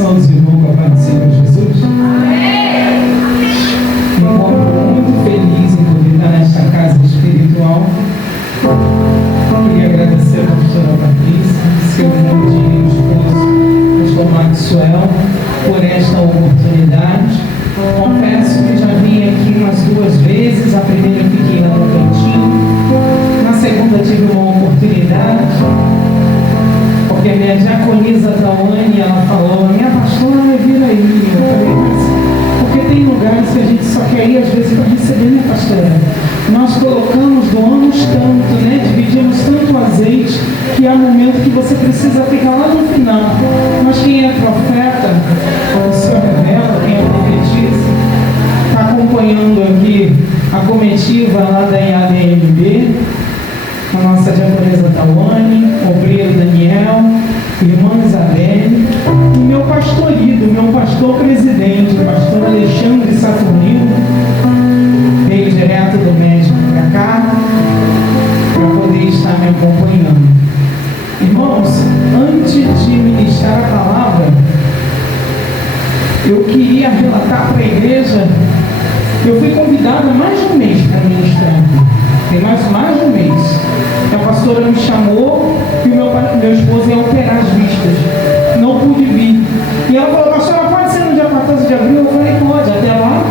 Saúde e bom com a paz do Senhor Jesus. Me encontro muito feliz em poder estar nesta casa espiritual. Queria agradecer a pastora Patrícia, seu irmão esposo, pastor Maxwell, por esta oportunidade. Confesso que já vim aqui umas 2 vezes. A primeira eu fiquei lá no cantinho, na segunda tive uma oportunidade, porque a minha diaconisa Tawane, ela falou: minha pastora, vira aí. Eu falei: mas porque tem lugares que a gente só quer ir às vezes para receber, né, pastora? Nós colocamos, doamos tanto, né? Dividimos tanto azeite, que há momento que você precisa ficar lá no final. Mas quem é profeta, o Senhor revela, quem é profetiza, está acompanhando aqui a comitiva lá da IADMB, a nossa diaconisa Tawane, o obreiro Daniel, irmã Isabelle, e meu pastorido, meu pastor presidente, o pastor Alexandre Saturnino, veio direto do médico para cá, para poder estar me acompanhando. Irmãos, antes de ministrar a palavra, eu queria relatar para a igreja. Eu fui convidada há mais de um mês para ministrar. Tem mais de um mês. A pastora me chamou e o meu esposo ia operar as vistas. Não pude vir. E ela falou: pastora, pode ser no dia 14 de abril? Eu falei: pode. Até lá,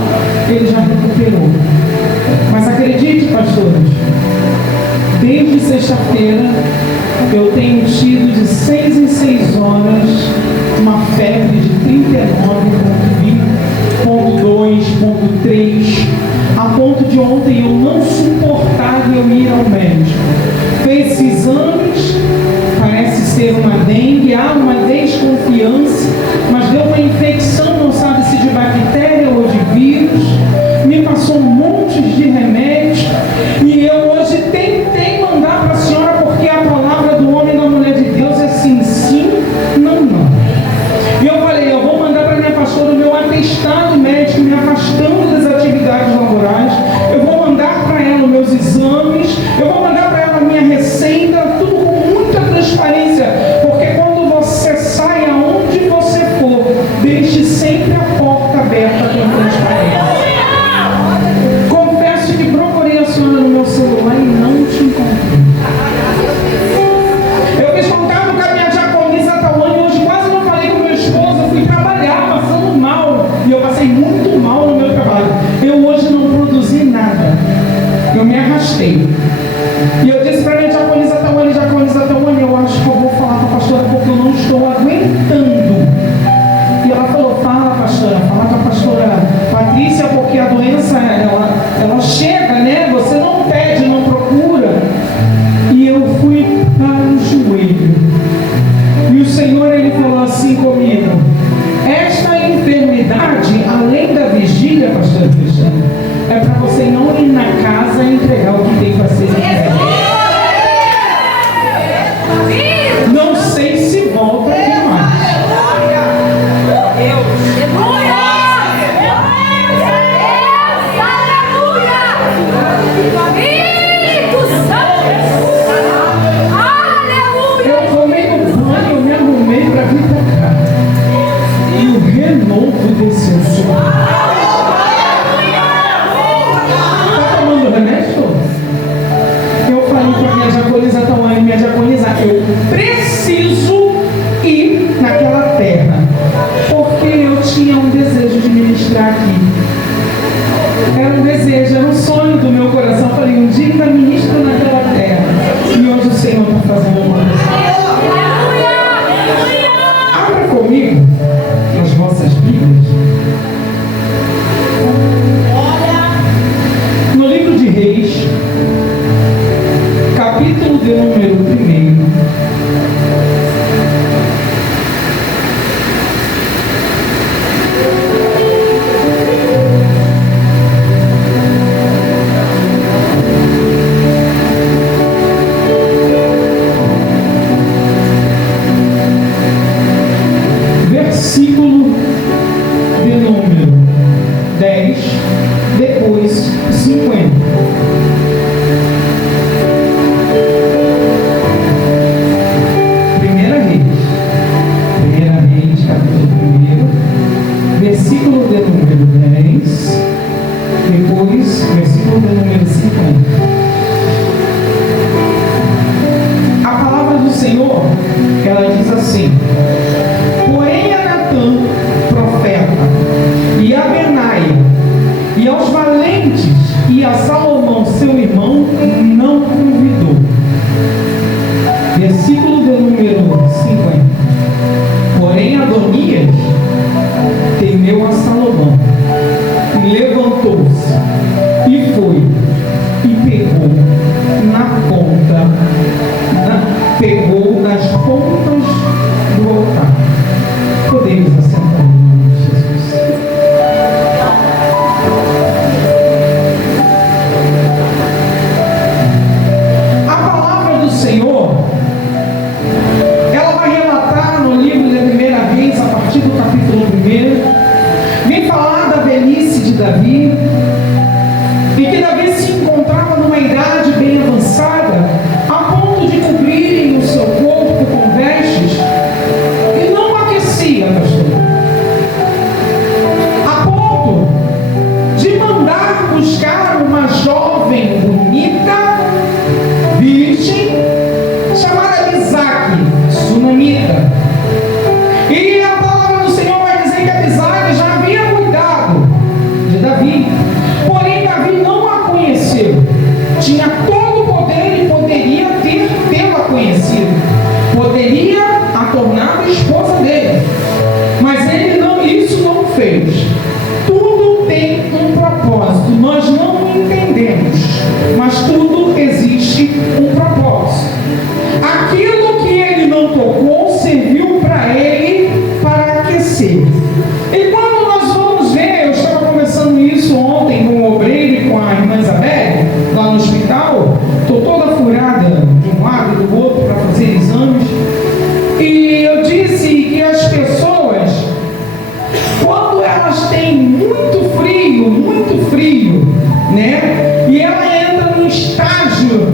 ele já recuperou. Mas acredite, pastores, desde sexta-feira eu tenho tido de 6 em 6 horas uma febre de 39,2,3, a ponto de ontem eu não suportar eu ir ao médico. Fez exames, parece ser uma dengue, há uma desconfiança, mas deu uma infecção, não sabe se de bactéria ou de vírus. Me passou um monte de remédios e eu hoje tentei mandar para a senhora, porque a palavra do homem e da mulher de Deus é sim, sim, não, não. E eu falei: eu vou mandar para minha pastora o meu atestado médico me afastando das atividades laborais, eu vou mandar para ela os meus exames, eu vou mandar para ela a minha receita, tudo com muita transparência, porque quando você sai aonde você for, deixe sempre a porta aberta com transparência. Confesso que procurei a senhora no meu celular e não te encontrei. Eu fiz contato com a minha diaconisa Tawane, hoje quase não falei com meu esposo, eu fui trabalhar passando mal, e eu passei muito mal no meu trabalho. Eu hoje não produzi nada, eu me arrastei. E eu disse para a minha diaconisa Tawane, eu acho que eu vou falar com a pastora porque eu não estou aguentando. E ela falou: fala, pastora, fala com a pastora Patrícia, porque a doença, ela chega, né? Você não pede, não procura. E eu fui para o joelho. E o Senhor, Ele falou assim comigo: esta enfermidade, além da vigília, pastor Cristiano, é para você não ir na casa e entregar o que tem para ser entregue. Não sei se volta aqui mais. Eu tomei um banho, eu me arrumei para vir para cá. E o renovo desceu sobre mim. Está tomando remédio? Eu falei para minha diaconisa Tawane: minha diaconisa, eu preciso ir naquela terra, porque eu tinha um desejo de ministrar aqui. Era um desejo, era um sonho do meu coração. Eu falei: um dia ainda ministro naquela terra. E hoje o Senhor está fazendo uma coisa. Abra comigo nas vossas Bíblias, no livro de Reis, capítulo de número 1. Versículo de número 10, depois 50. Primeira Reis, capítulo 1. Adonias temeu a Salomão, e levantou-se, e foi, e pegou nas pontas do altar. Podemos assentar em nome de Jesus. A palavra do Senhor, ela vai relatar no livro da primeira vez, a partir do capítulo 1, vem falar da velhice de Davi, e que Davi se encontrava numa idade bem avançada, a ponto de cobrirem o seu corpo com vestes que não aquecia, pastor, a ponto de mandar buscar uma jovem bonita, virgem, chamada Abisaque, sunamita. E a palavra do Senhor vai dizer que Abisaque já havia cuidado de Davi, porém Davi não a conheceu. Tinha todo o poder e poderia tê-la conhecido, poderia a tornar a esposa dele, mas ele isso não fez. Tudo tem um propósito, nós não entendemos, mas tudo existe um propósito. Aquilo que ele não tocou serviu para ele para aquecer. E quando nós vamos ver, eu estava conversando isso ontem com o obreiro e com a irmã Isabel, lá no hospital, estou toda furada de um lado e do outro para fazer exames, e eu disse que as pessoas, quando elas têm muito frio, né, e ela entra num estágio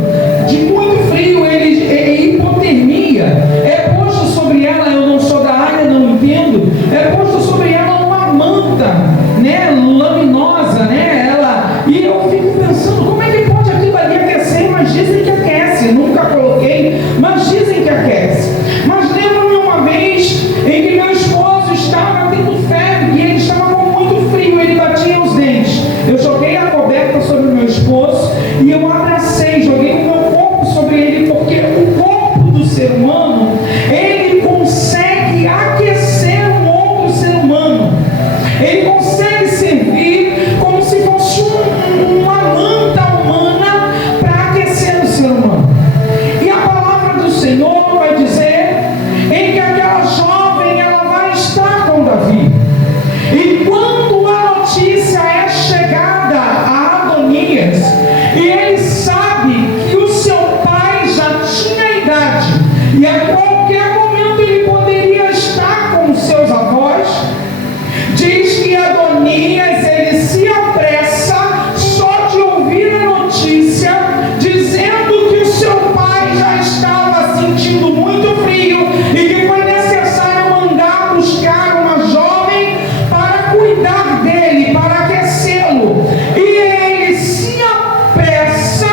de muito frio, hipotermia, é posto sobre ela, eu não sou da área, não entendo, é posto sobre ela uma manta, né, laminosa, né, e eu fico pensando, como é que pode aquilo ali aquecer? Mas dizem que aquece, nunca coloquei, mas dizem que aquece. Mas lembro-me uma vez em que meu esposo estava tendo febre e ele estava com muito frio, ele batia os dentes. Eu joguei a coberta sobre o meu esposo e eu abracei, joguei o meu corpo sobre ele, porque o corpo do ser humano, ele consegue aquecer um outro ser humano, ele consegue servir como se fosse uma manta humana para aquecer o ser humano. E a palavra do Senhor vai dizer em que aquela jovem, ela vai estar com Davi. E quando a notícia é chegada a Adonias, e ele sabe que o seu pai já tinha idade, e a qualquer momento ele poderia estar com os seus avós, diz que Adonias, ele se apressa só de ouvir a notícia, dizendo que o seu pai já estava sentindo muito frio e que foi necessário mandar buscar uma jovem para cuidar dele, para aquecê-lo. E ele se apressa,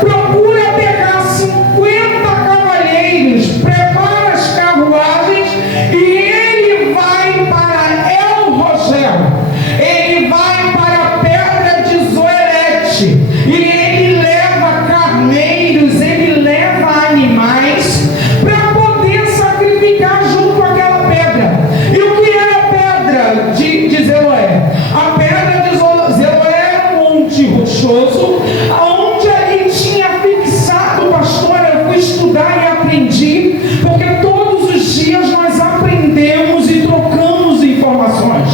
procura pegar 50 cavalheiros, prepara as carruagens e ele vai para El Rogel, ele vai para a pedra de Zoelete, e ele leva carneiros, ele leva animais para poder sacrificar junto àquela pedra. E o que era a pedra de Zeloé? A pedra de Zeloé era um monte rochoso, onde ali tinha fixado, pastor, eu fui estudar e aprendi, porque todos os dias nós aprendemos e trocamos informações.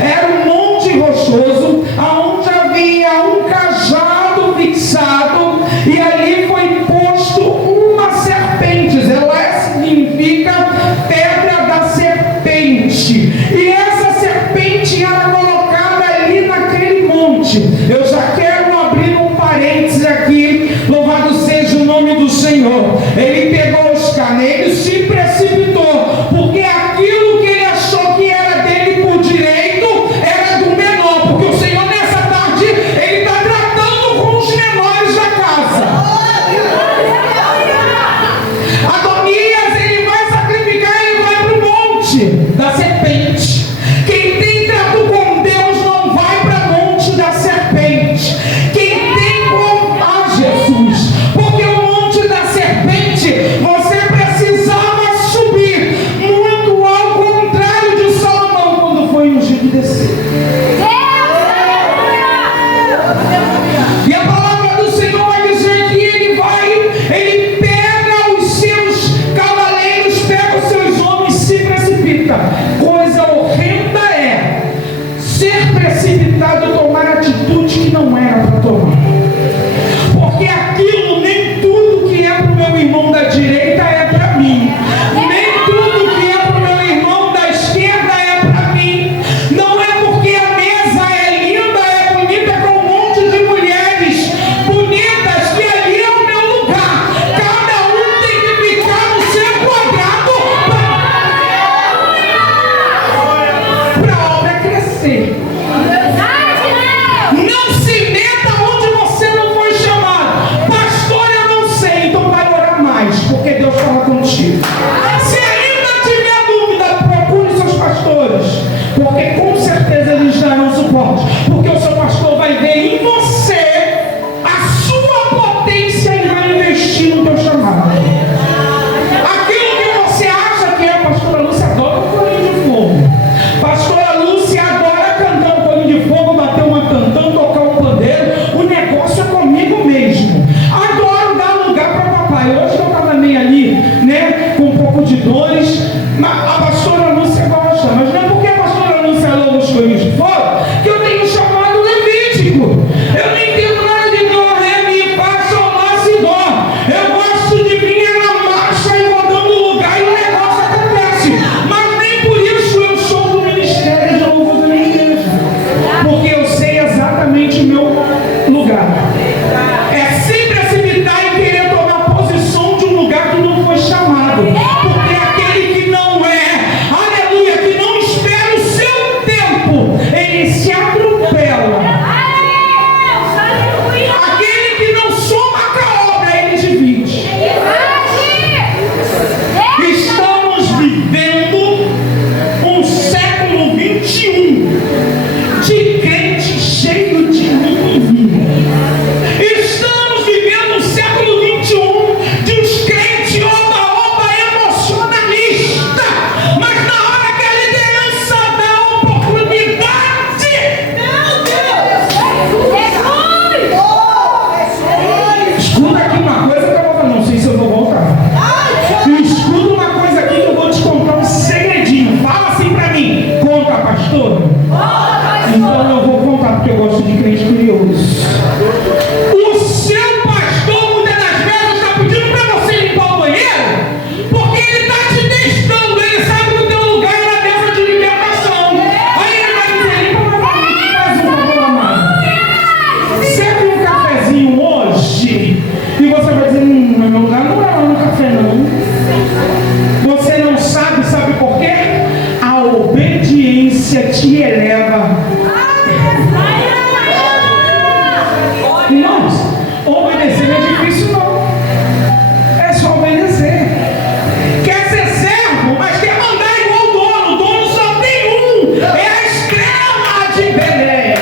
Era um monte rochoso, onde havia um cajado fixado, e ali foi posto uma serpente. Zeloé significa pedra da serpente, e essa serpente era colocada ali naquele monte. Eu já quero abrir um parênteses aqui, louvado seja o nome do Senhor. Ele pegou os carneiros, se precipitou, porque aquilo que ele achou que era dele por direito era do menor, porque o Senhor nessa tarde, ele está tratando com os menores da casa. Adonias, ele vai sacrificar, ele vai para o monte da serpente. Quem tem trato com Deus não vai para o monte da serpente. Quem tem com Jesus, porque o monte da serpente você precisava subir, muito ao contrário obediência te eleva. Irmãos, obedecer não é difícil não. É só obedecer. Quer ser servo, mas quer mandar igual o dono. O dono só tem um. É a estrela de Belém.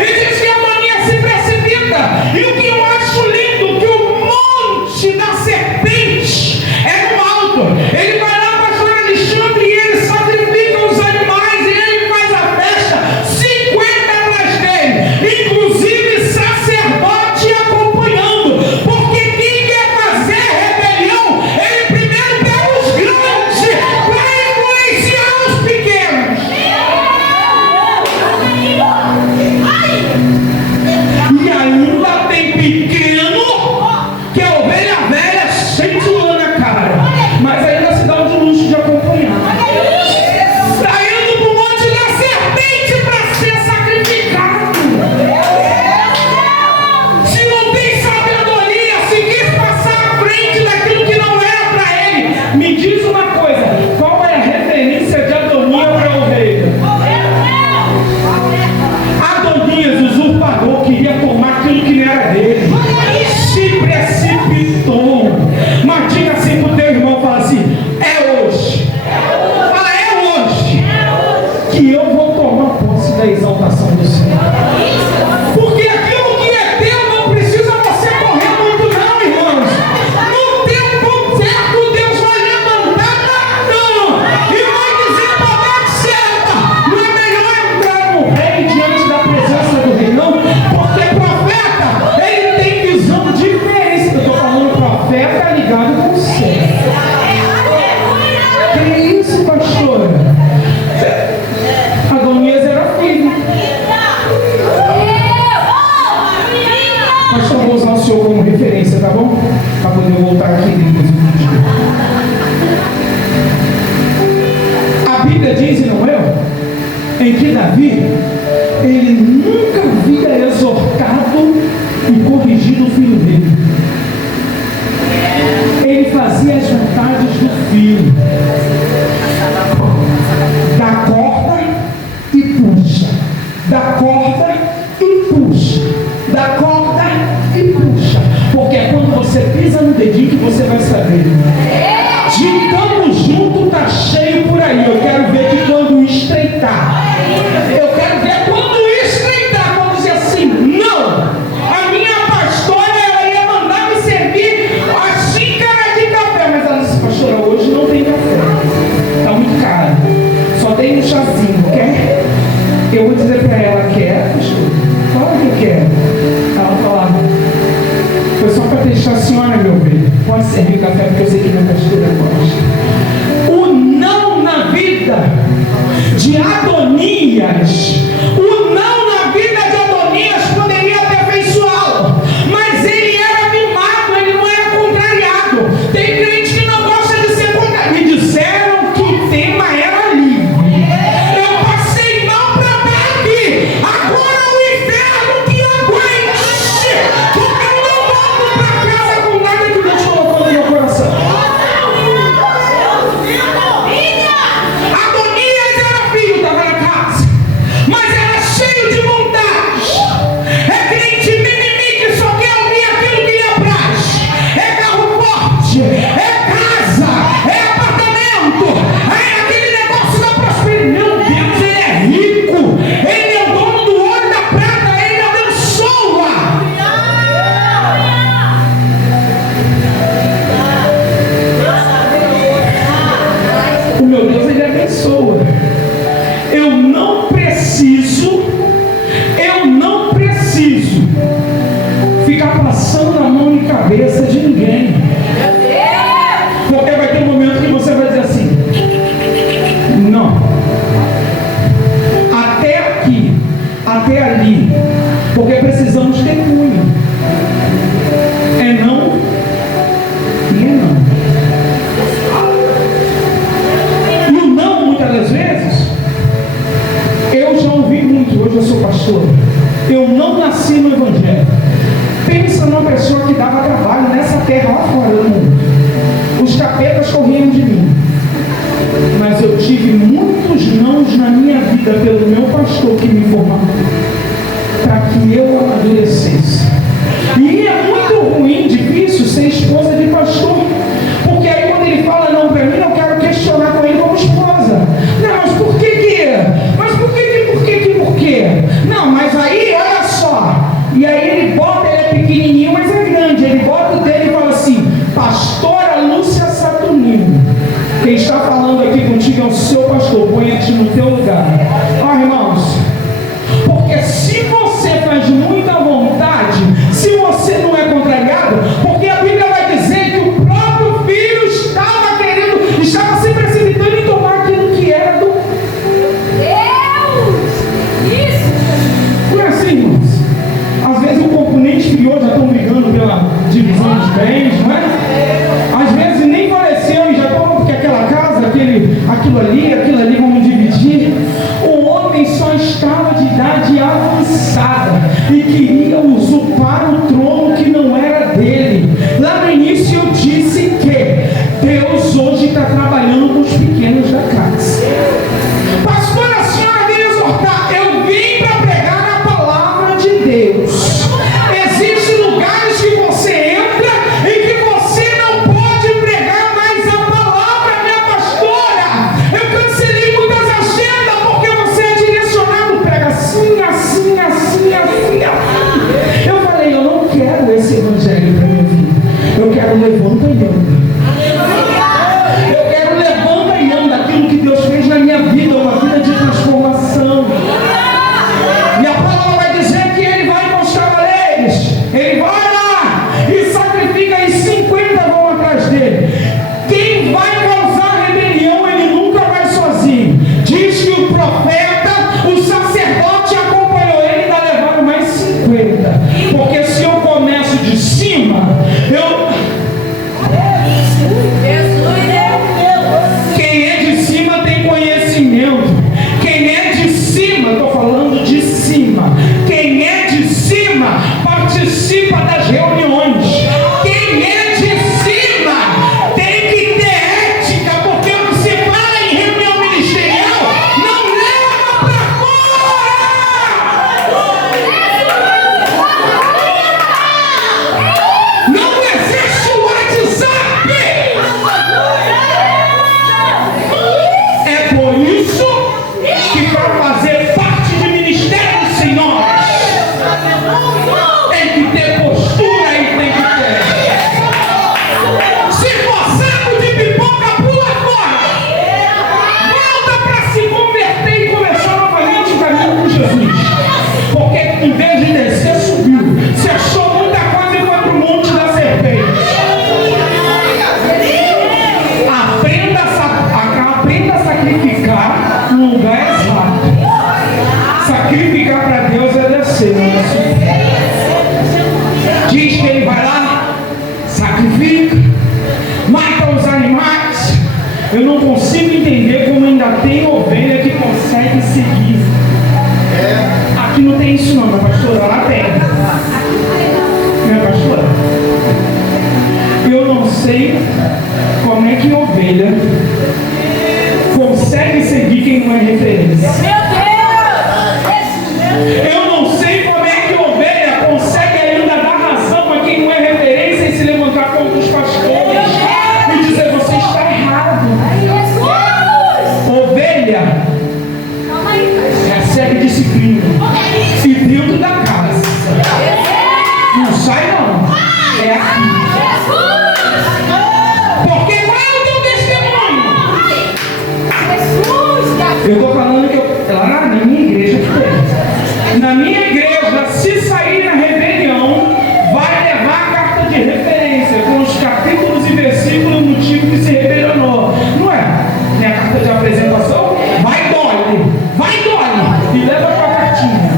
E diz que a mania se precipita. E o que eu acho lindo, que o monte da serpente é no alto. Ele vai lá, pastor Alexandre, e ele sacrifica os animais, e ele faz a festa, 50 atrás dele, inclusive sacerdote acompanhando, porque quem quer fazer rebelião, ele primeiro pega os grandes para influenciar os pequenos. E ainda tem pequeno que é ovelha velha sem lã na cara, mas ainda se dá o luxo de acompanhar. Está indo para o monte da serpente para ser sacrificado. Se não tem sabedoria, se quis passar à frente daquilo que não era para ele, me diz uma coisa: qual é a referência de Adonias para a ovelha? Adonias, usurpador, queria tomar aquilo que não era dele. Se precipitou. Mas diga assim para o teu irmão, fala assim: é hoje. Fala, é hoje que eu vou tomar posse da exaltação do Senhor. Porque aquilo que é teu não precisa você correr muito não, irmãos. No tempo certo, Deus vai levantar da cama e vai dizer para a hora certa: não é melhor entrar no rei diante da presença do rei, não? Porque profeta, ele tem visão diferente. Eu estou falando profeta ligado com o céu. Que isso, pastora? Adonias era filho. Pastor, vou usar o senhor como referência, tá bom? Para poder voltar aqui depois. A Bíblia diz, e não eu, em que Davi, ele nunca havia exortado e corrigido o filho dele. Ele fazia as vontades do filho. Dá corda e puxa. Dá corda e puxa. Dá corda e puxa. Porque é quando você pisa no dedinho que você vai saber. De tamo junto tá cheio por aí. Eu quero ver que quando estreitar. Eu quero ver quando estreitar. Quando dizer assim: não. A minha pastora, ela ia mandar me servir a xícara de café. Mas ela disse: pastora, hoje não tem café. Tá muito caro. Só tem um chazinho. Quer? Eu vou dizer para ela: quer, pastor? Fala que quer. Ela falava: foi só para testar a senhora, meu bem. Pode servir café porque eu sei que minha pastora gosta. O não na vida de Adonias, o não na vida de Adonias poderia aperfeiçoá-lo, mas ele era mimado, ele não era contrariado. Tem crente que não gosta de ser contrariado. Me disseram que o tema era livre. Eu passei mal para ver aqui. Agora o inferno que aguente, porque eu não volto para casa com nada que Deus colocou no meu coração. Adonias era filho, estava na casa, mas era cheio de vontade. É crente mimimi que só quer ouvir aquilo que lhe apraz. É carro forte, é casa, é apartamento, é aquele negócio da prosperidade. Meu Deus, ele é rico, ele é o dono do ouro e da prata, ele abençoa. O meu Deus, ele abençoa. Eu não preciso ficar passando a mão em cabeça de ninguém. Porque vai ter um momento que você vai dizer assim: não, até aqui, até ali, porque precisamos ter cunho. É não e é não. E o não, muitas das vezes, eu já ouvi muito. Hoje eu sou pastor. Eu não nasci no Evangelho. Pensa numa pessoa que dava trabalho nessa tive muitos nãos na minha vida pelo meu pastor que me formou, para que eu amadurecesse. E é muito ruim, difícil ser esposa de pastor, porque aí quando ele fala não para mim, eu quero questionar com ele como esposa. Não, mas por que? Mas por que? Não, mas aí, olha só. E aí ele bota, ele é pequenininho, mas é grande. Ele bota o dele e fala assim: pastora Lúcia Saturnino, quem está falando aqui contigo é o seu pastor, põe-te no teu lugar. Ó, irmãos, porque se você faz muita vontade, se você não é contrariado, porque a Bíblia vai dizer que o próprio filho estava se precipitando em tomar aquilo que era do Deus. Isso! E assim, irmãos, às vezes o componente criou, já estão brigando pela divisão dos bens, não é? Às vezes nem faleceu e já estão, porque aquela casa, aquilo ali, vamos dividir. O homem só estava de idade avançada e queria usurpar o trono que não era dele. Lá no início eu disse que Deus hoje está trabalhando com os pequenos da casa. Pastor, a senhora veio exortar. Eu vim para pregar a palavra de Deus. Existem lugares que você entra e que você não pode pregar mais a palavra, minha pastora. Eu cancelei muitas agendas porque você é direcionado, prega assim. Eu falei, eu não quero esse evangelho para minha vida. Eu quero levanta e anda. Eu quero levanta e anda, aquilo que Deus fez na minha vida, uma vida de transformação. E a palavra vai dizer que ele vai com os cavaleiros, ele vai lá e sacrifica e 50 vão atrás dele. Quem vai causar rebelião, ele nunca vai sozinho. Diz que o profeta, o sacerdote acompanhou ele e ainda levaram mais 50. Porque se eu começo de cima, quem é de cima tem conhecimento. Quem é de cima, estou falando de cima. Quem é de cima participa das reuniões. Quem é de cima tem que ter ética, porque o que se fala em reunião ministerial não leva para fora. Não existe o WhatsApp. É por isso que para fazer parte de ministério dos senhores tem que ter postura e tem que ter. Se for de pipoca, pula fora. Volta para se converter e começar novamente o caminho com Jesus. Porque em vez de descer, subiu. Se achou muita coisa e foi para o monte da serpente. Aprenda a sacrificar no lugar exato. Sacrificar para Deus é descer. Diz que ele vai lá, sacrifica, mata os animais. Eu não consigo entender como ainda tem ovelha que consegue seguir. Aqui não tem isso não, minha pastora, lá tem. Minha pastora, eu não sei como é que ovelha consegue seguir quem não é referência. Eu não sei como é que ovelha consegue ainda dar razão a quem não é referência e se levantar contra os pastores e dizer: você está errado. Ovelha recebe disciplina e dentro da casa. Não sai não. É aqui. Porque qual é o teu testemunho? Eu estou falando que lá na minha igreja tem. Na minha igreja, se sair na rebelião, vai levar a carta de referência com os capítulos e versículos do motivo que se rebelionou. Não é? Tem a carta de apresentação? Vai dói. E leva para a cartinha.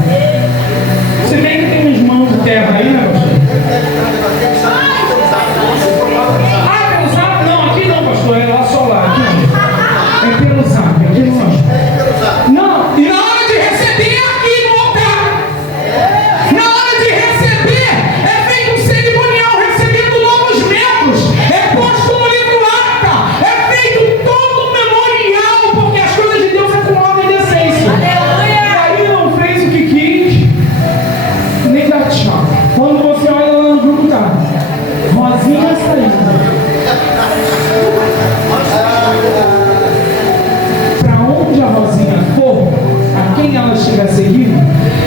estiver seguindo,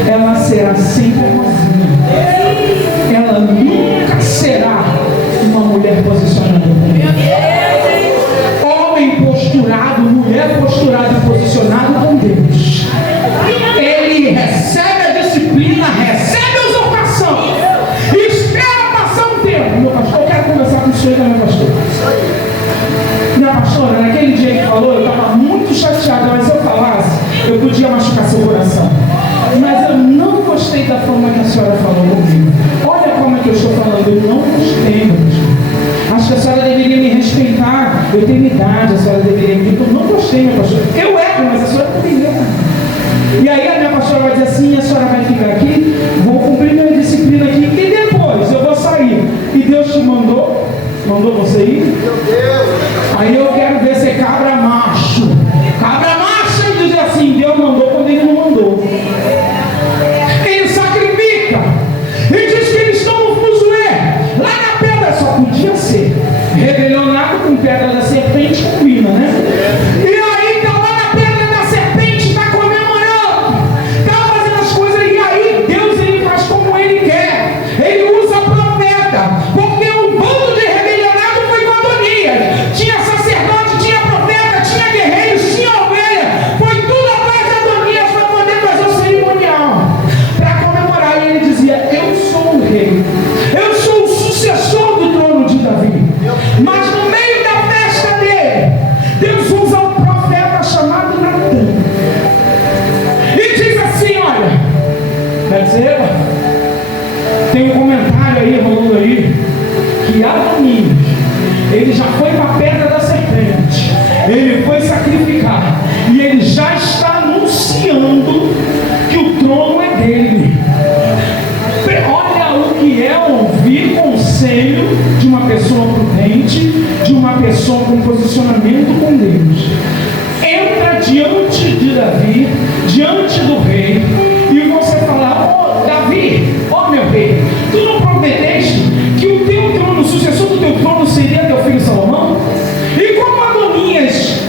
ela será sempre mozinha. Ela nunca será uma mulher posicionada com Deus. Homem posturado, mulher posturada e posicionada com Deus, ele recebe a disciplina, recebe a exortação, espera passar um tempo. Meu pastor, eu quero conversar com o senhor, meu pastor. Minha pastora, naquele dia que falou, eu estava muito chateada, mas se eu falasse, eu podia machucar seu coração. Mas eu não gostei da forma que a senhora falou comigo. Olha a forma que eu estou falando, eu não gostei, meu pastor. Acho que a senhora deveria me respeitar. Eu tenho idade, a senhora deveria me... Eu não gostei, meu pastor. Eu erro, mas a senhora também erra. E aí a minha pastora vai dizer assim, a senhora vai ficar aqui, vou cumprir minha disciplina aqui, e depois eu vou sair. E Deus te mandou você ir? Meu Deus! Aí eu quero ver ser cabra macho. Cabra macho e dizer assim, Deus mandou quando ele não mandou. Ele sacrifica. E diz que eles estão no fuzuê. Lá na pedra só podia ser rebelionado com pedra da serpente combina, né? E aí tá lá na pedra da serpente, está comemorando, está fazendo as coisas, e aí Deus ele faz como ele quer. Ele usa profeta, porque o bando de rebelionado foi com Adonias. Tinha sacerdote, tinha profeta, tinha guerreiros, tinha ovelha. Foi tudo atrás de Adonias para poder fazer o cerimonial, para comemorar. E ele dizia, eu sou o rei, eu sou o sucessor do trono de Davi. Mas no meio da festa dele, Deus usa um profeta chamado Natan. E diz assim, olha, quer dizer, tem um comentário aí, rolando aí, que Adonias, ele já foi para a pedra da serpente, ele foi sacrificar, e ele já está anunciando que o trono é dele. Olha o que é ouvir conselho de uma pessoa prudente, de uma pessoa com posicionamento com Deus. Entra diante de Davi, diante do rei, e você fala, ô Davi, ó meu rei, tu não prometeste que o teu trono, o sucessor do teu trono seria teu filho Salomão? E como Adonias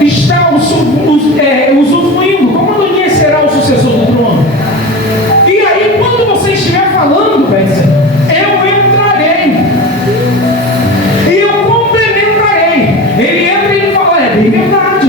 está usufruindo, como Adonias será o sucessor do trono? E aí, quando você estiver falando, eu entrarei e eu complementarei. Ele entra e ele fala, é bem verdade,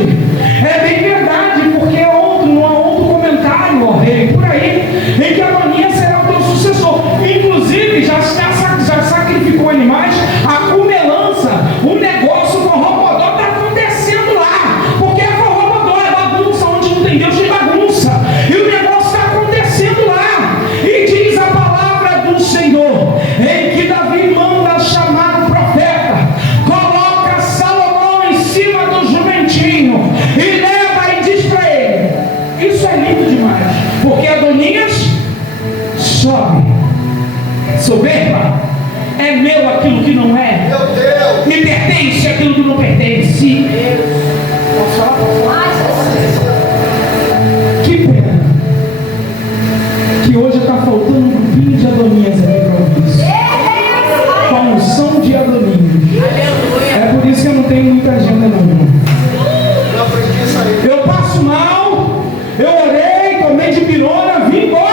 porque não há outro comentário, ó rei, por aí, em que Adonias será o teu sucessor. Inclusive, já sacrificou animais, a comelança, o negócio, o corrobodó está acontecendo lá, porque a corrobodó é bagunça, onde não tem Deus de bagunça, e o negócio está acontecendo lá. E diz a palavra do Senhor, em que Davi manda chamar o profeta, coloca Salomão em cima do jumentinho e leva e diz para ele. Isso é lindo demais, porque Adonias sobe, soberba, é meu aquilo que não é, meu Deus, me pertence aquilo que não pertence. Posso falar? Que pena que hoje está faltando um grupinho de Adonias aqui para isso, com a unção de Adonias. É por isso que eu não tenho muita agenda não. Eu passo mal, eu orei, tomei de pirona, vim embora.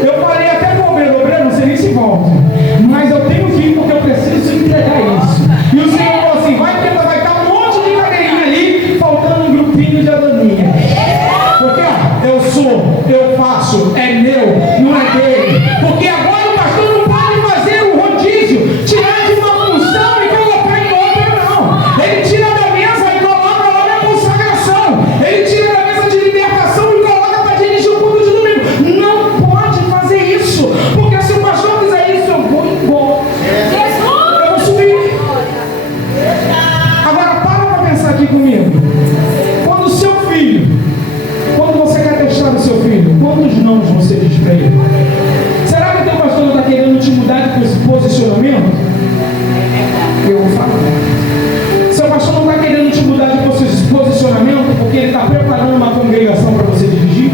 Eu falei até com o obreiro, não sei nem se volta, mas eu tenho que ir porque eu preciso entregar isso. E o Senhor falou assim, vai estar um monte de cadeirinha ali, faltando um grupinho de Adonias. Porque eu faço, é meu, não é dele. Porque agora o pastor não pode fazer o rodízio, tirar de uma função e colocar em outra, não. Ele tira da mesa e coloca lá na consagração. Ele tira da mesa de libertação e coloca para dirigir o culto de domingo. Não pode fazer isso, porque se o pastor fizer isso, eu vou embora. Eu vou subir. Agora para pensar aqui comigo. Quando o seu filho, quando você quer testar o seu filho, quantos nãos você diz para ele? Será que o teu pastor não está querendo te mudar de posicionamento? Eu vou falar. Seu pastor não está querendo te mudar de posicionamento porque ele está preparando uma congregação para você dirigir?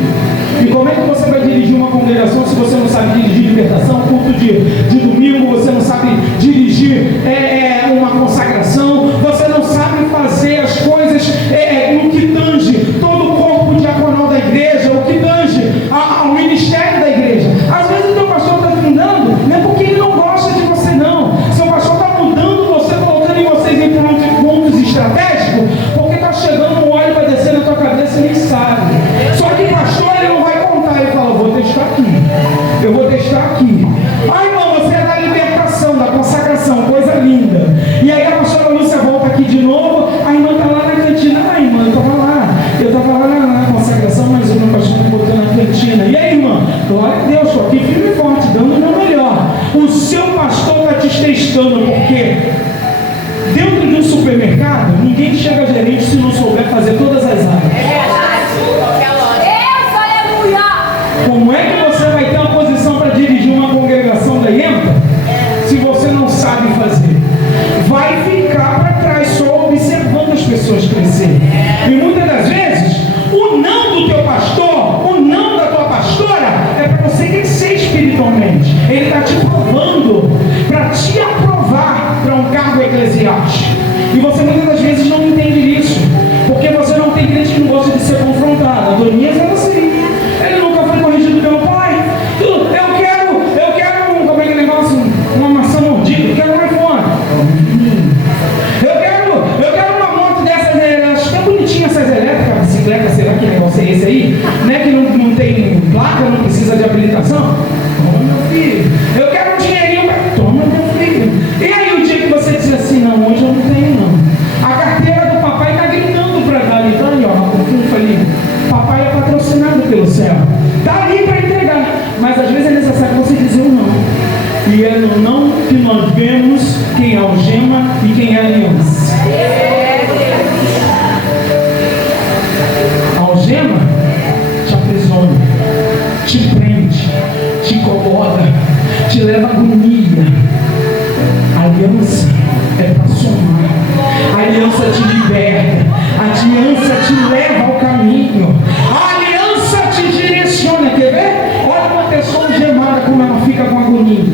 E como é que você vai dirigir uma congregação se você não sabe dirigir libertação, culto de domingo, você não sabe dirigir uma consagração, você não sabe fazer as coisas no que tange todo o corpo diaconal da igreja, o que tange a Ele está te provando para te aprovar para um cargo eclesiástico. E você muitas das vezes não entende isso, porque você não tem crente que não gosta de ser confrontado. Adonias era assim. Ele nunca foi corrigido pelo pai. Eu quero como é que negócio? Uma maçã mordida, eu quero um iPhone. Eu quero uma moto dessas, acho que é bonitinha essas elétricas, bicicleta, sei lá que negócio é esse aí, né? Que não tem placa, não precisa de habilitação. Toma, meu filho. Eu quero um dinheirinho. Toma, meu filho. E aí o dia que você diz assim, não, hoje eu não tenho não. A carteira do papai está gritando para dar ali, tá ali, ó, a ali. Papai é patrocinado pelo céu. Está ali para entregar. Mas às vezes é necessário você dizer um não. E é no não que nós vemos quem é algema e quem é aliança. A algema te aprisiona, te prende, te incomoda, te leva a agonia. A aliança é para somar. A aliança te liberta. A aliança te leva ao caminho. A aliança te direciona. Quer ver? Olha uma pessoa algemada como ela fica com agonia.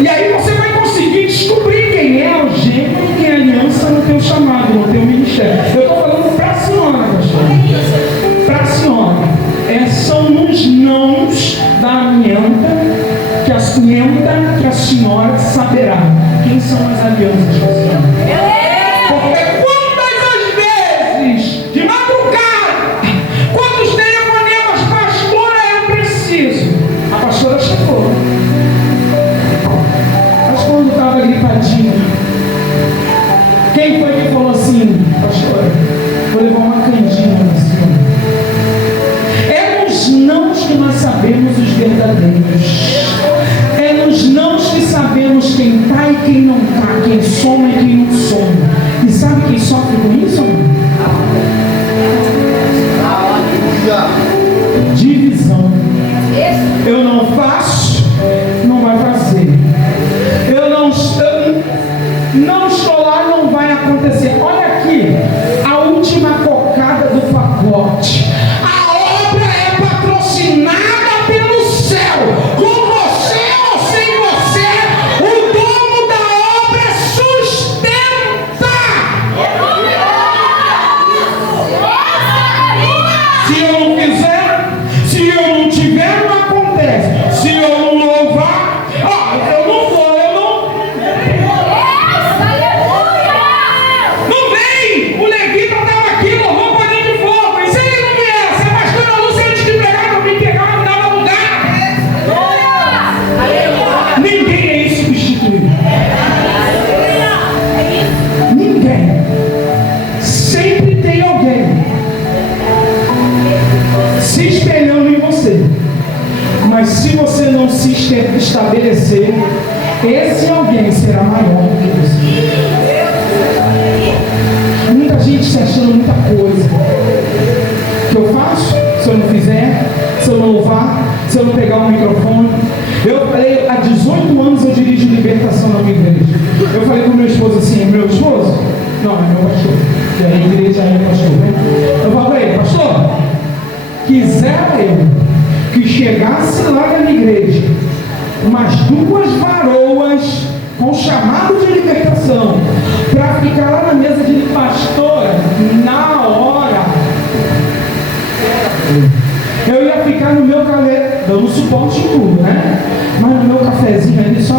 E aí você vai conseguir descobrir quem é algema e quem é aliança no teu chamado, no teu ministério. Eu estou falando para a senhora, pastor. Para a senhora. São os nãos da aliança que a senhora saberá quem são as alianças da senhora. Porque quantas vezes, de madrugada, quantos telefonemas, pastora, eu preciso. A pastora chegou. Mas quando estava gripadinha, quem foi que falou assim, pastora, vou levar uma canjinha na senhora? É nos nãos que nós sabemos os verdadeiros. É nos nãos que sabemos quem está e quem não está, quem soma e quem não soma. E sabe quem sofre com isso? Divisão. Eu não faço, não vai fazer. Eu não estou lá, não vai acontecer. Olha aqui, a última cocada do pacote. A obra é patrocinada pelo céu. Com você ou sem você, o dono da obra sustenta. Se eu não fizer, se eu não tiver, não acontece. Se eu não louvar, eu não vou, não vem. O levita estava aqui, louvou o paninho de fogo. E se ele não vier, se a pastora Lúcia antes de pregar, não me pegar, não dava lugar. Ninguém é insubstituível. Ninguém. Sempre tem alguém se espelhando em você. Mas se você não se estabelecer, esse alguém será maior do que você. Muita gente se achando muita coisa. O que eu faço? Se eu não fizer, se eu não louvar, se eu não pegar o microfone. Eu falei, há 18 anos eu dirijo libertação na minha igreja. Eu falei com meu esposo assim, meu esposo? Não, é meu pastor. E a igreja é meu pastor, né? Eu falei, pastor, quisera eu que chegasse lá na minha igreja umas 2 varoas com chamado de libertação para ficar lá na mesa de pastora na hora. Eu ia ficar no meu café, dando suporte em tudo, né? Mas no meu cafezinho ali só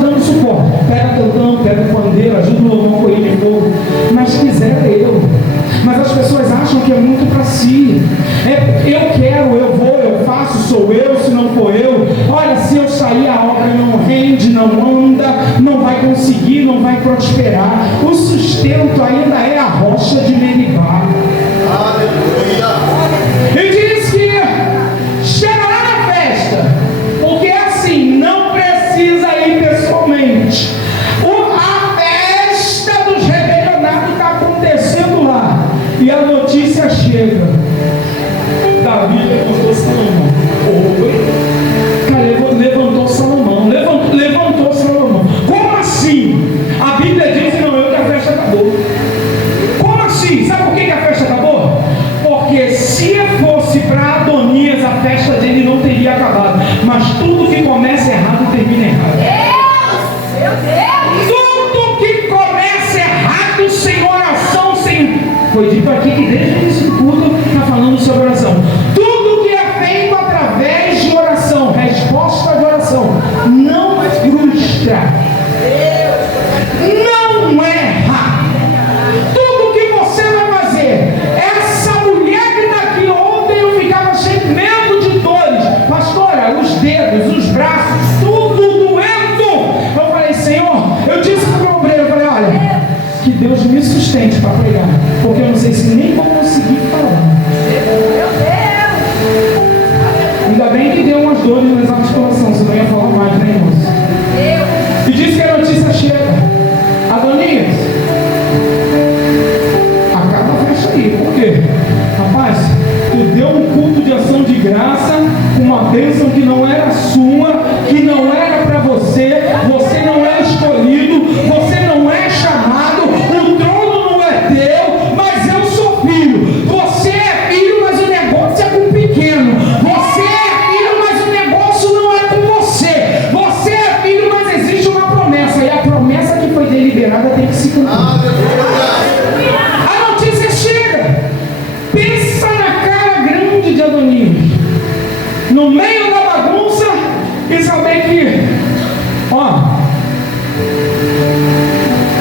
dando suporte. Pega tantão, pega o pandeiro, ajuda o louvor com ele de fogo. Mas quisera eu. Mas as pessoas acham que é muito para si. Eu quero, eu vou, eu faço, sou eu, se não for eu. Olha, se eu sair, a obra não rende, não anda, não vai conseguir, não vai prosperar. O sustento ainda é a rocha de Meribá. E diz que chega lá na festa, porque assim, não precisa ir pessoalmente. A festa dos rebelionados está acontecendo lá. E a notícia chega. Davi levantou Salomão. Levantou Salomão. Levantou Salomão. Como assim? A Bíblia diz não, que a festa acabou. Como assim? Sabe por que a festa acabou? Porque se fosse para Adonias, a festa dele não teria acabado. Mas tudo que começa errado rapaz, tu deu um culto de ação de graça, uma bênção que não era sua, que não era para você, você não é escolhido, você não é chamado, o trono não é teu, mas eu sou filho. Você é filho, mas o negócio é com o pequeno. Você é filho, mas o negócio não é com você. Você é filho, mas existe uma promessa, e a promessa que foi deliberada tem que se cumprir. A notícia chega. Pensa na cara grande de Adonias, no meio da bagunça, e saber que, ó,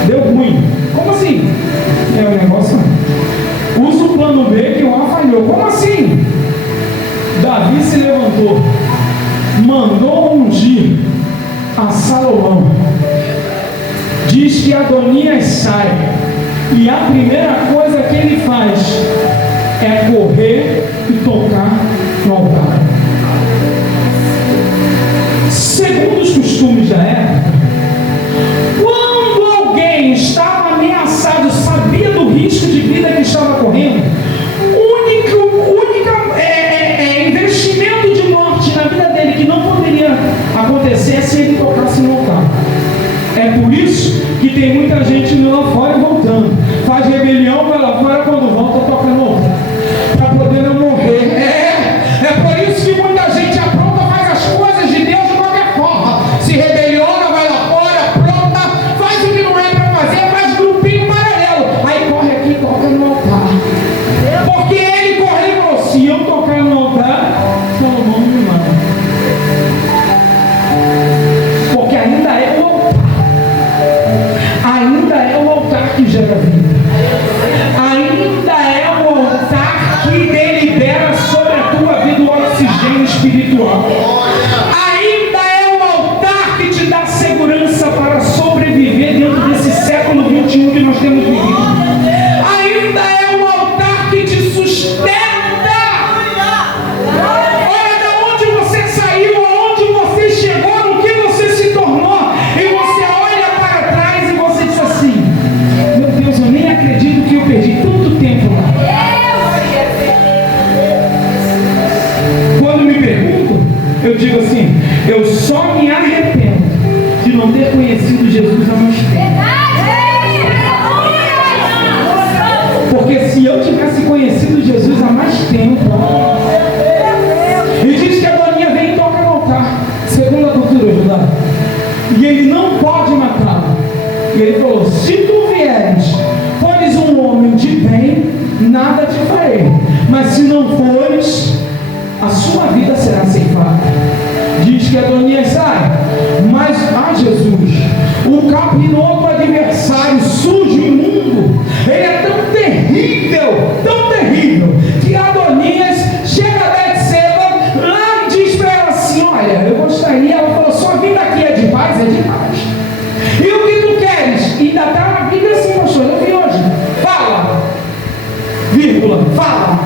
deu ruim. Como assim? É o negócio. Usa o plano B que o A falhou. Como assim? Davi se levantou, mandou ungir a Salomão. Diz que Adonias sai, e a primeira coisa que ele faz é correr e tocar no altar. Segundo os costumes da época, quando alguém estava ameaçado, sabia do risco de vida que estava correndo, o único investimento de morte na vida dele que não poderia acontecer é se ele tocasse no altar. É por isso que tem muita gente indo lá fora e voltando. Faz rebelião, vai lá fora, quando volta toca no altar, para poder não morrer. É por isso que muita gente apronta, faz as coisas de Deus de qualquer forma. Se rebeliona, vai lá fora, apronta, faz o que não é para fazer, faz grupinho paralelo. Aí corre aqui e toca no altar. Porque ele correu e falou: se eu tocar no altar, Salomão não me mata. Porque ainda é o altar. Ainda é o altar que gera vida. Ainda é o altar que delibera sobre a tua vida o oxigênio espiritual. Ainda é o altar que te dá segurança para sobreviver dentro desse século 21 que nós temos vivido. Ainda é o altar que te sustenta. Olha de onde você saiu, aonde você chegou, no que você se tornou, e você olha para trás e você diz assim: meu Deus, eu nem acredito que eu perdi tanto tempo lá. Quando me perguntam, eu digo assim: eu só me arrependo de não ter conhecido Jesus há mais tempo. Porque se eu tivesse conhecido Jesus há mais tempo, e diz que Adonias vem e toca no altar, segundo a cultura judaica, e ele não pode matá-lo. E ele falou: se tu vieres, fores um homem de bem, nada te farei, mas se não fores, a sua vida será ceifada. Diz que Adonias sai, mas Jesus, o capinoso adversário, sujo e imundo, ele é tão terrível, que Adonias chega a Betseba lá e diz para ela assim: olha, eu gostaria. Ela falou: sua vida aqui é de paz? É de paz. E o que tu queres? E ainda está na Bíblia assim, pastor, eu vi hoje. Fala, vírgula, fala.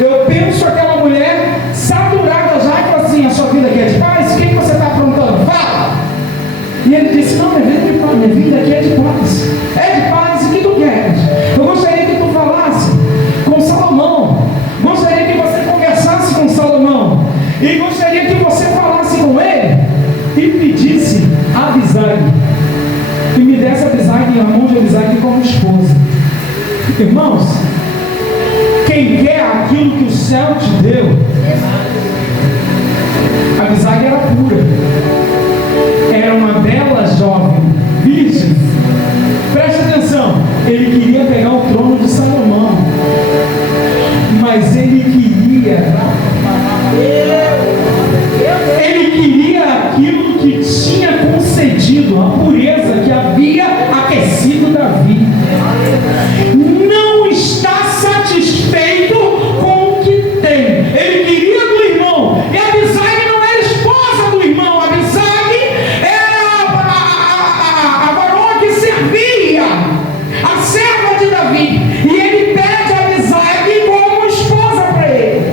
Eu penso aquela mulher saturada já, e fala assim: a sua vida aqui é de paz? O que você está aprontando? Fala. E ele disse: não, minha vida aqui é de paz. É de paz, o que tu queres? Eu gostaria que tu falasse com Salomão. Gostaria que você conversasse com Salomão. E gostaria que você falasse com ele e pedisse a Abisag. E me desse a Abisag, a mão de Abisag como esposa. Irmãos, quem quer aquilo que o céu te deu, Abisag era pura. Era uma bela jovem, virgem. Preste atenção, ele queria pegar o trono de Salomão, mas ele queria aquilo que tinha concedido, a pureza que havia aquecido Davi. Não está satisfeito com o que tem. Ele queria do irmão, e Abisag não era esposa do irmão. Abisag era a varoa que servia, a serva de Davi, e ele pede Abisag como esposa para ele.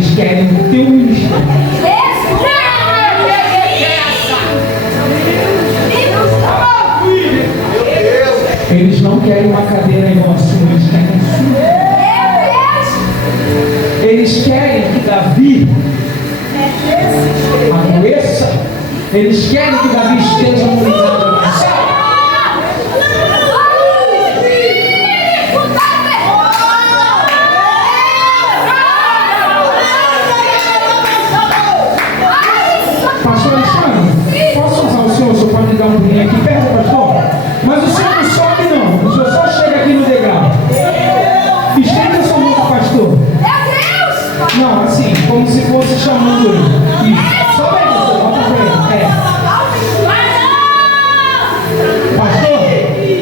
eles querem o teu ministério. Eles não querem uma cadeira igual a sua, eles querem a sua. Eles querem que Davi adoeça. Eles querem que Davi esteja no lugar do passado. Pastor Alexandre, posso usar o senhor? O senhor pode dar um pulinho aqui perto, pastor? Mas o senhor não sobe não, o senhor só chega aqui no degrau. Estende a sua mão para o pastor. Não, assim, como se fosse chamando ele. Isso. Sobe aí, pastor, bota pra ele. Pastor,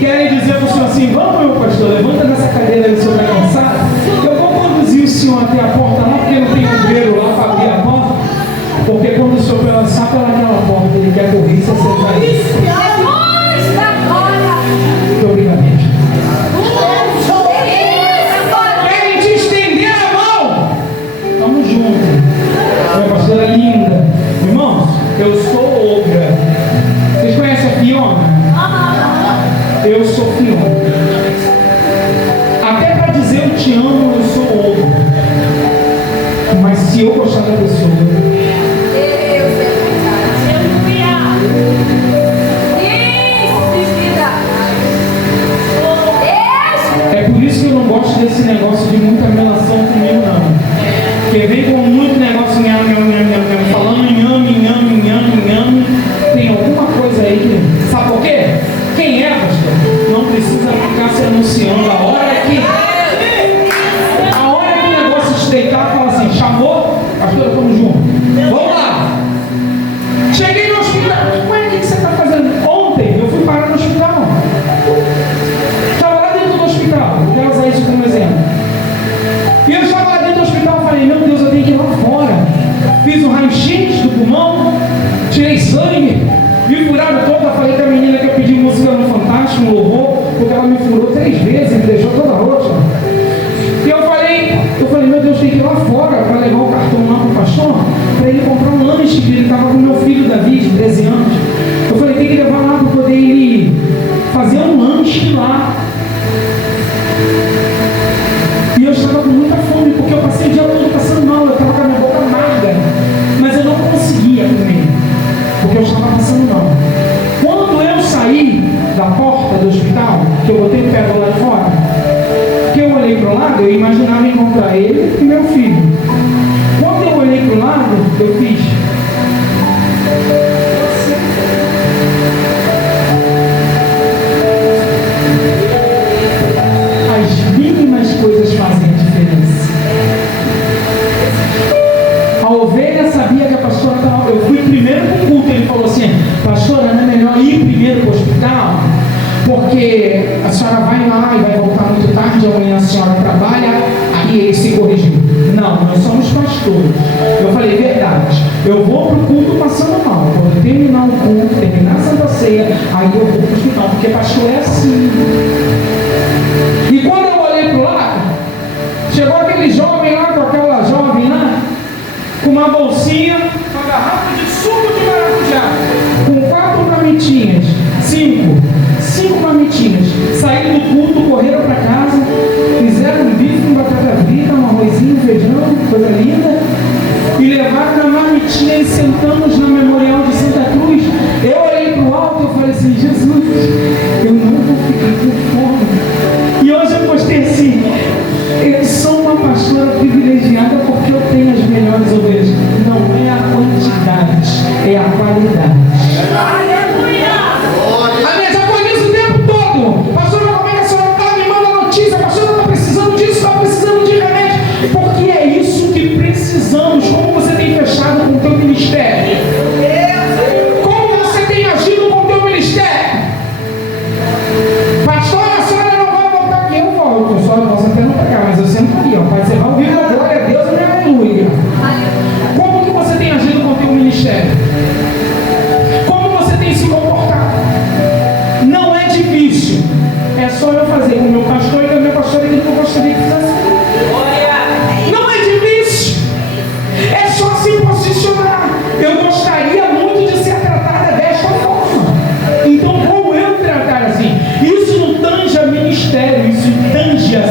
querem dizer para o senhor assim, vamos meu pastor, levanta nessa cadeira aí, o senhor está cansado. Eu vou conduzir o senhor até a porta lá, porque não tem obreiro lá para abrir a porta. Porque quando o senhor passar pelaquela porta, ele quer correr, você vai. Muito obrigado. Querem te estender a mão? Tamo junto. Minha pastora linda. Irmãos, eu sou obra. Vocês conhecem a Fiona? Eu sou Fiona. Até para dizer eu te amo, eu sou obra. Mas se eu gostar da pessoa, por isso que eu não gosto desse negócio de muita relação comigo, não. Porque vem com muito negócio, falando nhame. Tem alguma coisa aí que... Sabe por quê? Quem é, pastor? Não precisa ficar se anunciando. A hora que o negócio estreitar, fala assim, chamou, pastor, estamos juntos. Vamos lá. Cheguei no hospital. Ué, o que você está fazendo? Ontem eu fui parar no hospital. Eu quero usar isso como exemplo. E eu estava lá dentro do hospital e falei, meu Deus, eu tenho que ir lá fora. Fiz um raio-x do pulmão, tirei sangue, me furaram toda. Falei com a menina que eu pedi música no Fantástico, no louvor, porque ela me furou 3 vezes, me deixou toda roxa. E eu falei, meu Deus, tem que ir lá fora para levar o cartão lá para o pastor, para ele comprar um lanche, que ele estava com meu filho Davi, de 13 anos. Eu falei, tem que levar lá para poder ele fazer um lanche lá. E eu estava com muita fome, porque eu passei o dia todo passando mal, eu estava com a minha boca amarga, mas eu não conseguia comer, porque eu estava passando mal. Quando eu saí da porta do hospital, que eu botei o pé do lado de fora, que eu olhei para o lado, eu imaginava encontrar ele e meu filho. Quando eu olhei para o lado, eu fiz... coisas fazem a diferença. A ovelha sabia que a pastora estava... Eu fui primeiro para o culto, ele falou assim, pastora, não é melhor ir primeiro para o hospital? Porque a senhora vai lá e vai voltar muito tarde, amanhã a senhora trabalha. Aí ele se corrigiu. Não, nós somos pastores. Eu falei, verdade, eu vou para o culto passando mal. Quando terminar o culto, terminar a Santa Ceia, aí eu vou para o hospital, porque pastor é assim. E quando eu olhei para o lado, chegou aquele jovem lá, com aquela jovem lá, com uma bolsinha, uma garrafa de suco de maracujá, com 4 marmitinhas, 5 marmitinhas. Saíram do culto, correram para casa, fizeram um bife com batata frita, um arrozinho, feijão, coisa linda, e levaram na marmitinha e sentamos na Memorial de Santa Cruz. Eu olhei para o alto e falei assim, Jesus, eu não vou ficar com fome. E hoje eu postei assim, eu sou uma pastora privilegiada porque eu tenho as melhores ovelhas. Não é a quantidade, é a qualidade. Amém, já conheço o tempo todo. Pastor, como é que a senhora está? Me manda notícia. Pastor, está precisando disso, está precisando de remédio. Porque é isso que precisamos. Como você tem fechado com o teu ministério? Como você tem agido com o teu ministério? Pastor, a senhora não vai voltar aqui. Eu volto. Eu só posso até não pegar, mas eu sento ali, ó. Pai, você vai ouvir a glória a Deus e a aleluia. Como que você tem agido com o teu ministério? Como você tem se comportado? Não é difícil. É só eu fazer com o meu pastor e com o meu pastor aquilo que eu gostaria que fizesse. Não é difícil.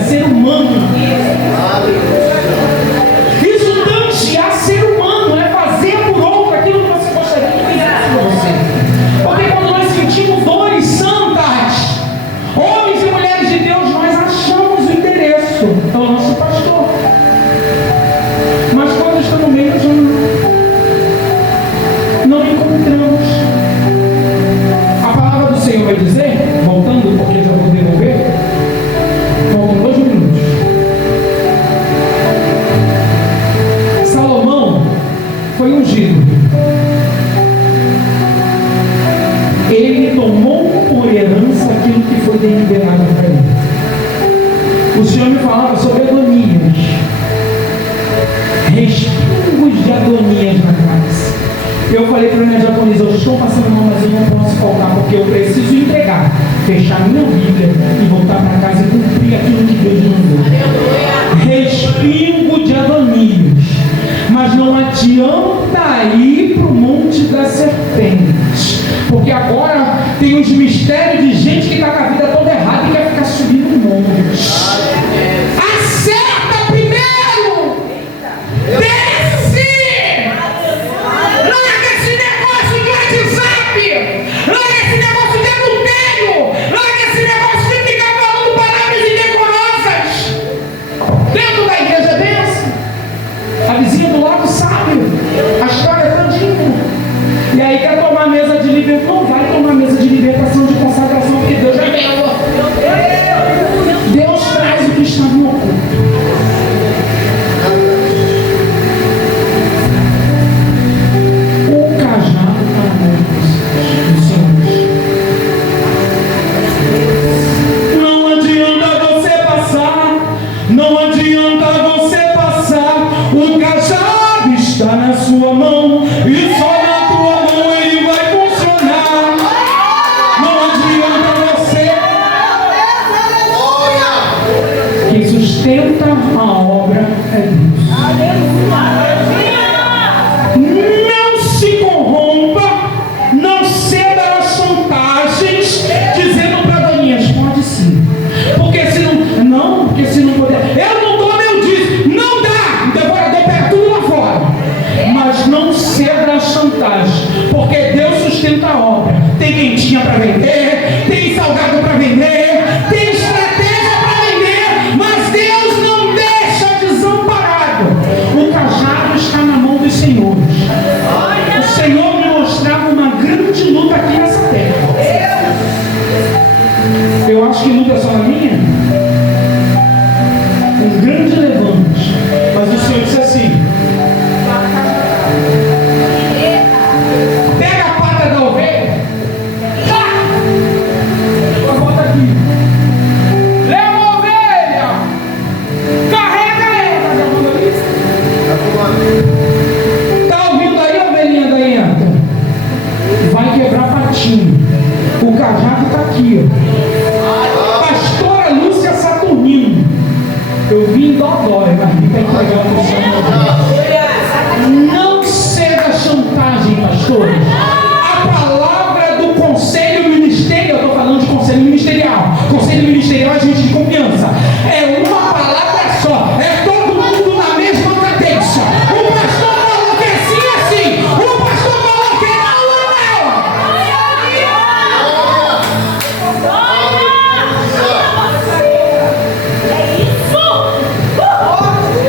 ser humano. Isso tangear ser humano, é fazer por outro aquilo que você gostaria que fizesse por você. Porque quando nós sentimos dores santas, homens e mulheres de Deus, nós achamos o endereço, é o nosso pastor. Mas quando está no meio, não encontramos. A palavra do Senhor vai dizer, voltando, porque já vou devolver, faltam 2 minutos. Salomão foi ungido. Ele tomou por herança aquilo que foi deliberado para ele. O Senhor me falava sobre Adonias, respingos de Adonias na casa. Eu falei para a minha diaconisa, eu estou passando mal, mas eu não posso faltar, porque eu preciso entregar, fechar minha Bíblia e voltar para casa e cumprir aquilo que Deus mandou. Respingo de Adonias. Mas não adianta ir para o Monte das Serpentes, porque agora tem os mistérios de gente que está com a vida toda errada e quer ficar subindo o monte. Acerta primeiro! Desce! Larga esse negócio de WhatsApp! Larga esse negócio de adultério! Larga esse negócio de ficar falando palavras indecorosas! Dentro da igreja é benção. A vizinha do lado sabe a história todinha. E aí quer tomar mesa de libertação. Não vai tomar mesa de libertação, de consagração, porque Deus já deu. Deus traz o que está no oculto. O cajado está na mão dos Senhor. Não adianta você passar. Não adianta você passar. O cajado está na sua mão e só na tua mão ele vai funcionar. Não adianta você. Quem sustenta a obra é Deus. Não se corrompa, não ceda às chantagens, dizendo para Adonias, pode sim. Porque se não, porque se não puder, eu não dou meu dízimo, não dá, devorador pega tudo lá fora. Mas não ceda às chantagens, porque Deus sustenta a obra. Tem quentinha para vender, tem salgado para vender, tem estratégia para vender, mas Deus não deixa desamparado. O cajado está na mão dos senhores. O Senhor me mostrava uma grande luta aqui nessa terra. Eu acho que luta é só na minha. Um grande levante. Mas o Senhor disse assim: pega a pata da ovelha, bota aqui, leva a ovelha, carrega ela. Tá ouvindo aí, ovelhinha da Ianta? Vai quebrar patinho. O cajado está aqui, ó. Pastora Lúcia Saturnino. Eu vim em Dodói, mas vim para entregar o Senhor. Não ceda a chantagem, pastores. A palavra do conselho ministerial, eu estou falando de conselho ministerial. Conselho ministerial é gente de confiança. É uma palavra só. É todo mundo na mesma cadência. O pastor falou que é sim, é sim. O pastor falou que é não, é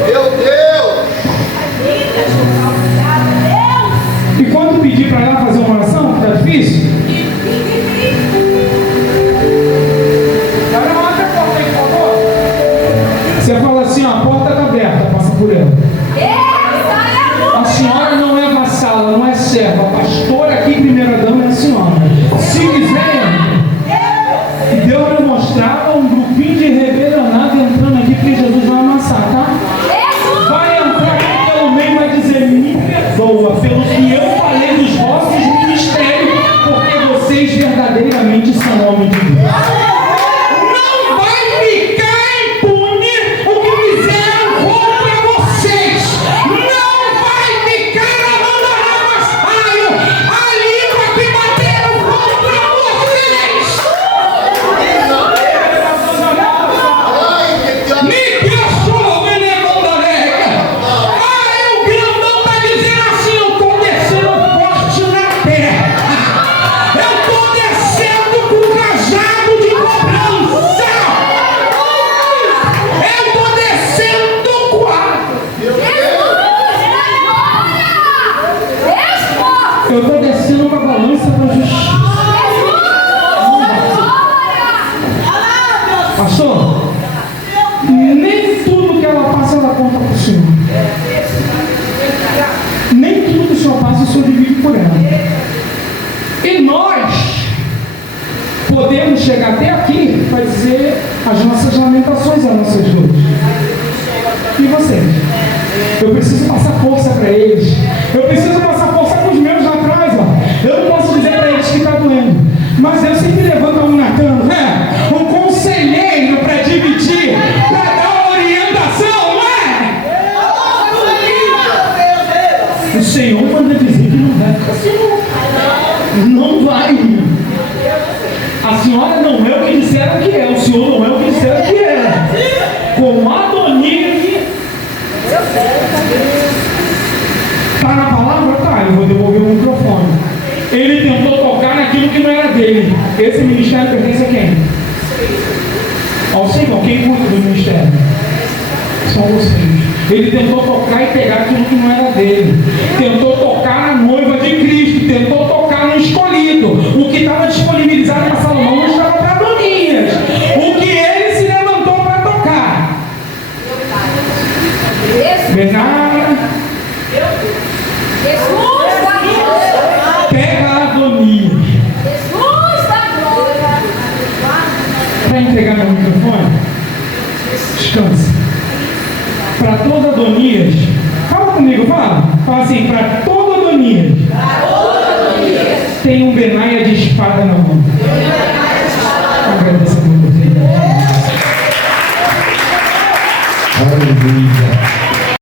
Meu Deus! E quando pedir para ela fazer uma oração, que está difícil? Abre a porta aí, por favor. Você fala assim, ó, a porta está aberta, passa por ela. A senhora não é vassala, não é serva. A pastora aqui, primeira dama, é a senhora. Se quiser, e Deus me mostrava um grupinho de rebelionado entrando aqui, porque Jesus vai amassar, tá? Vai entrar aqui pelo meio e vai dizer, me perdoa pelo que eu falei dos vossos ministérios, porque vocês verdadeiramente são homens de Deus. Não vai ficar impune o que fizeram contra vocês. Nem tudo que o Senhor passa, o Senhor divide por ela. E nós podemos chegar até aqui para dizer as nossas lamentações, as nossas dores. E vocês? Eu preciso passar força para eles. Eu preciso passar força para os meus lá atrás. Ó. Eu não posso dizer para eles que está doendo. Mas eu sempre levanto um Natan, né? Um conselheiro para dividir, para dar orientação, não é? O Senhor manda dizer que não vai ficar assim. Não vai. A senhora não é o que disseram que é. O senhor não é o que disseram que é. Com Adonias. Está na palavra? Tá, eu vou devolver o microfone. Ele tentou tocar naquilo que não era dele. Esse ministério pertence a quem? Ao Senhor. Quem cuida do ministério? São vocês. Ele tentou tocar e pegar aquilo que não era dele. Tentou tocar na noiva de Cristo. Tentou tocar no escolhido. O que estava disponibilizado para Salomão não estava para Adonias. O que ele se levantou para tocar. Benara. Pega a Adonias. Para entregar meu microfone? Descansa. Para toda Adonias. Fala comigo, fala. Fala assim, para toda Adonias. Tem um Benai